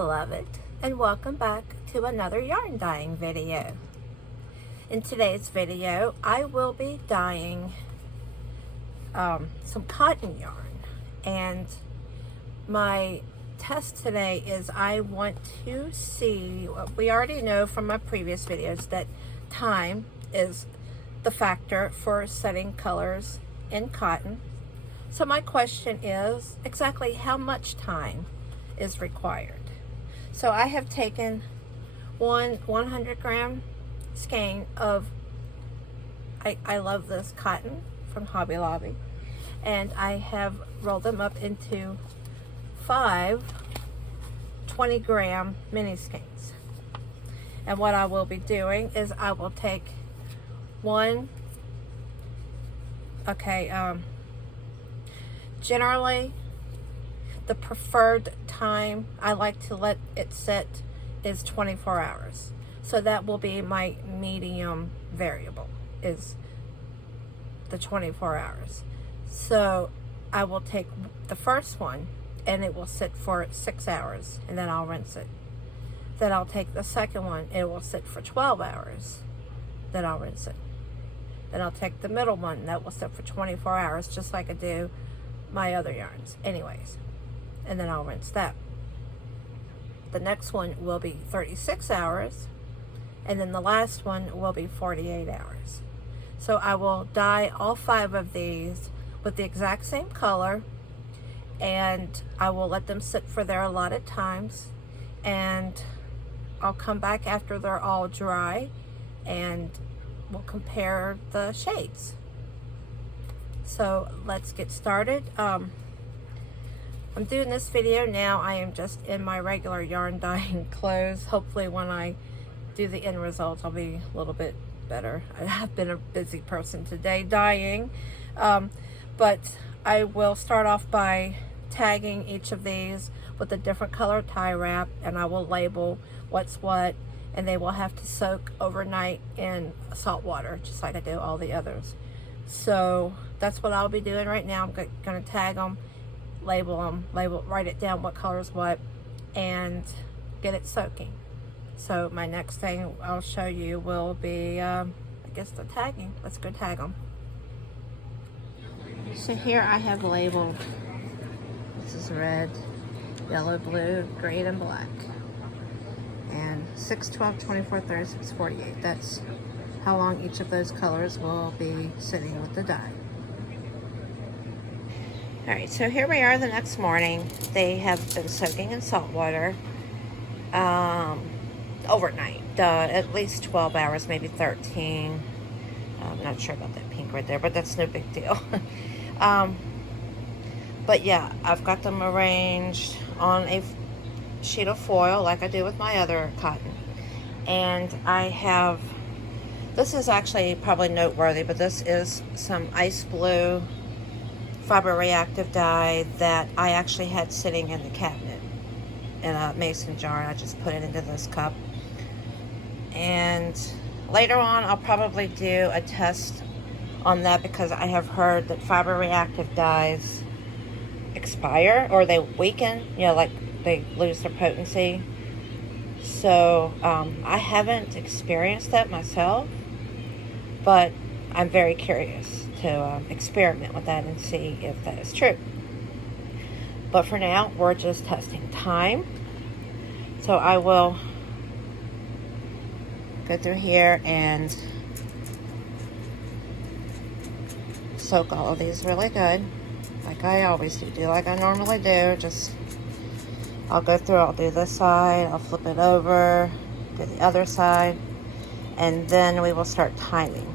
beloved, and welcome back to another yarn dyeing video. In today's video, I will be dyeing some cotton yarn, and my test today is I want to see, we already know from my previous videos that time is the factor for setting colors in cotton. So my question is exactly how much time is required. So I have taken one 100-gram skein of, I love this cotton from Hobby Lobby, and I have rolled them up into 5 20-gram mini skeins. And what I will be doing is I will take one, generally the preferred time I like to let it sit is 24 hours. So that will be my medium variable, is the 24 hours. So I will take the first one and it will sit for 6 hours, and then I'll rinse it. Then I'll take the second one, it will sit for 12 hours, then I'll rinse it. Then I'll take the middle one, that will sit for 24 hours, just like I do my other yarns anyways. And then I'll rinse that. The next one will be 36 hours, and then the last one will be 48 hours. So I will dye all 5 of these with the exact same color, and I will let them sit for their allotted times, and I'll come back after they're all dry and we'll compare the shades. So let's get started. I'm doing this video now. I am just in my regular yarn dyeing clothes. Hopefully when I do the end results, I'll be a little bit better. I have been a busy person today dyeing, but I will start off by tagging each of these with a different color tie wrap, and I will label what's what, and they will have to soak overnight in salt water, just like I do all the others. So that's what I'll be doing right now. I'm going to tag them, label them, write it down what color is what, and get it soaking. So my next thing I'll show you will be, I guess, the tagging. Let's go tag them. So here I have labeled, this is red, yellow, blue, green, and black. And 6, 12, 24, 36, 48. That's how long each of those colors will be sitting with the dye. Alright, so here we are the next morning. They have been soaking in salt water overnight, at least 12 hours, maybe 13. I'm not sure about that pink right there, but that's no big deal. But yeah, I've got them arranged on a sheet of foil like I do with my other cotton. And I have, this is actually probably noteworthy, but this is some ice blue fiber reactive dye that I actually had sitting in the cabinet in a mason jar, and I just put it into this cup. And later on I'll probably do a test on that, because I have heard that fiber reactive dyes expire, or they weaken, you know, like they lose their potency. So I haven't experienced that myself, but I'm very curious to experiment with that and see if that is true. But for now, we're just testing time. So I will go through here and soak all of these really good, like I always do like I normally do. Just I'll go through, I'll do this side, I'll flip it over, do the other side, and then we will start timing.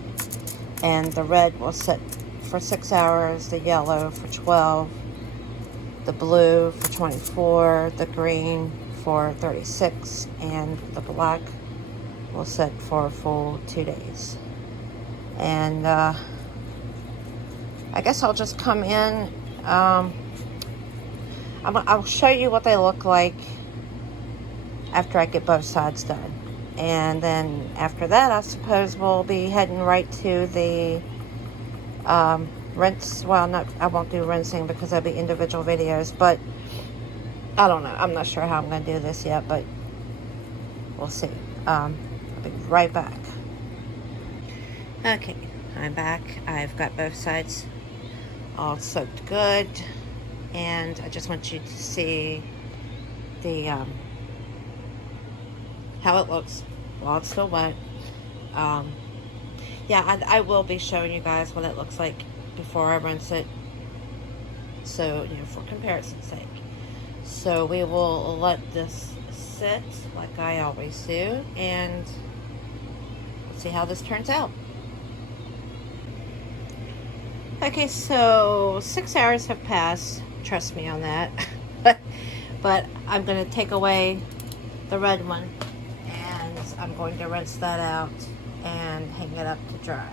And the red will sit for 6 hours, the yellow for 12, the blue for 24, the green for 36, and the black will sit for a full 2 days. And I guess I'll just come in. I'll show you what they look like after I get both sides done. And then after that, I suppose we'll be heading right to the rinse. Well, I won't do rinsing because that'll be individual videos, but I don't know. I'm not sure how I'm going to do this yet, but we'll see. I'll be right back. Okay, I'm back. I've got both sides all soaked good, and I just want you to see the how it looks while it's still wet. Yeah, I will be showing you guys what it looks like before I rinse it, so, you know, for comparison's sake. So we will let this sit like I always do, and see how this turns out. Okay, so 6 hours have passed. Trust me on that. But I'm going to take away the red one, and I'm going to rinse that out and hang it up to dry.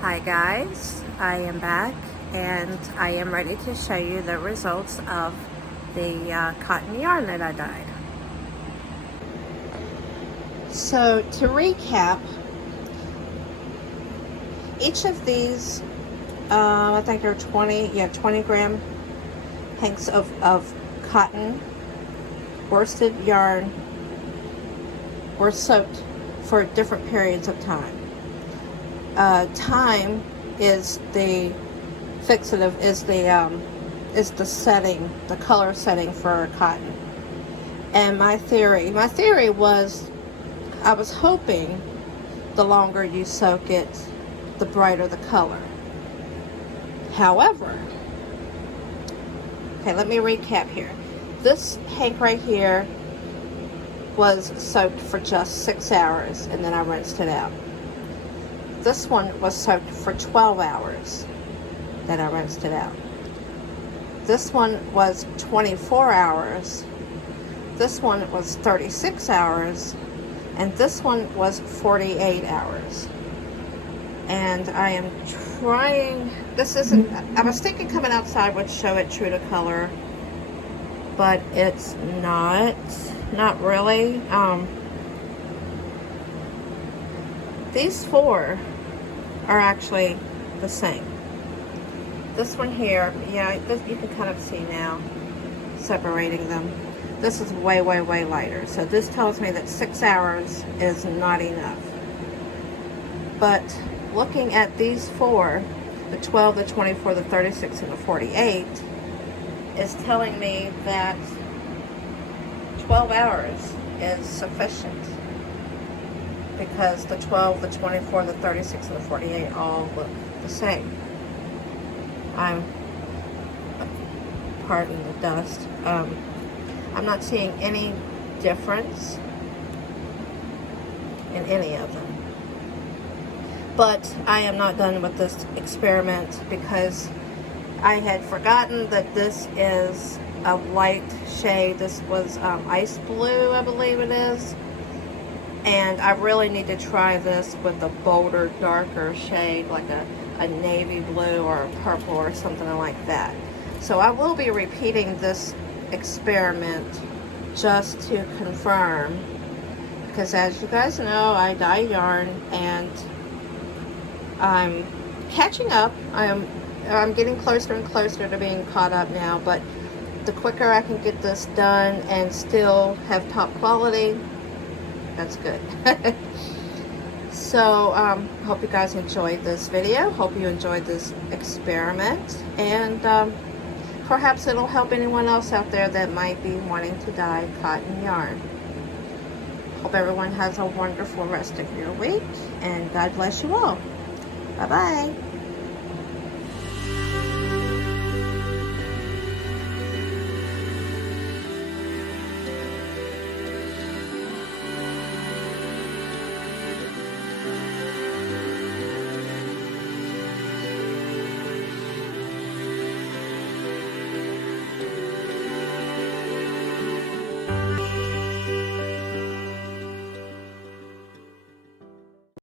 Hi guys, I am back, and I am ready to show you the results of the cotton yarn that I dyed. So to recap, each of these, I think they're 20 gram hanks of cotton worsted yarn were soaked for different periods of time. Time is the fixative, is the setting, the color setting for cotton. And my theory was, I was hoping the longer you soak it, the brighter the color. However, okay, let me recap here. This hank right here was soaked for just 6 hours, and then I rinsed it out. This one was soaked for 12 hours, then I rinsed it out. This one was 24 hours. This one was 36 hours, and this one was 48 hours. And I am trying, this isn't, I was thinking coming outside would show it true to color, but it's not really. These four are actually the same. This one here, yeah, you can kind of see now, separating them. This is way, way, way lighter. So this tells me that 6 hours is not enough. But looking at these four, the 12, the 24, the 36, and the 48, is telling me that 12 hours is sufficient, because the 12, the 24, the 36, and the 48 all look the same. Pardon the dust. I'm not seeing any difference in any of them. But I am not done with this experiment, because I had forgotten that this is a light shade. This was ice blue, I believe it is. And I really need to try this with a bolder, darker shade, like a navy blue or a purple or something like that. So I will be repeating this experiment just to confirm, because as you guys know, I dye yarn and I'm catching up. I'm getting closer and closer to being caught up now, but the quicker I can get this done and still have top quality, that's good. So hope you guys enjoyed this video. Hope you enjoyed this experiment, and perhaps it'll help anyone else out there that might be wanting to dye cotton yarn. Hope everyone has a wonderful rest of your week, and God bless you all. Bye-bye.